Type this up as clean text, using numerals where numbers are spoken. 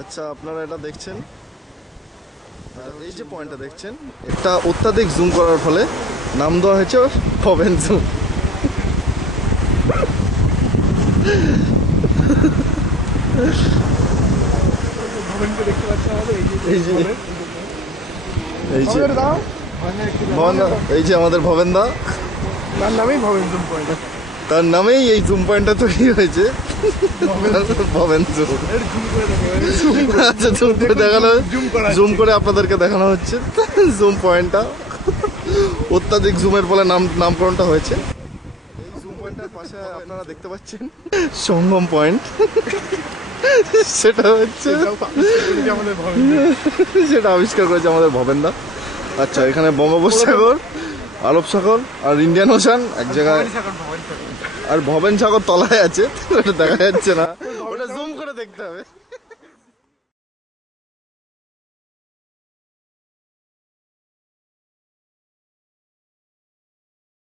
আচ্ছা, আপনারা এটা দেখছেন, এই যে পয়েন্টটা দেখছেন, এটা অত্যাধিক জুম করার ফলে নাম দেওয়া হয়েছে ভবেন জুম। এই যে আমাদের ভবেন দা, তার নামেই ভবেন জুম পয়েন্ট, তার নামেই এই জুম পয়েন্টটা তৈরি হয়েছে, ভবেন জুম। আচ্ছা, জুম করে দেখানো, জুম করে আপনাদেরকে দেখানো হচ্ছে জুম পয়েন্টটা। অত্যাধিক জুমের ফলে নামকরণটা হয়েছে। এই জুম পয়েন্টটার পাশে আপনারা দেখতে পাচ্ছেন সঙ্গম পয়েন্ট, সেটা হচ্ছে সেটা আবিষ্কার করেছে আমাদের ভবেনদা। আচ্ছা, এখানে বঙ্গোপসাগর, আরব সাগর আর ইন্ডিয়ান ওশান এক জায়গায়, আর ভবেন সাগর তলায় আছে, ওটা দেখা যাচ্ছে না, ওটা জুম করে দেখতে হবে।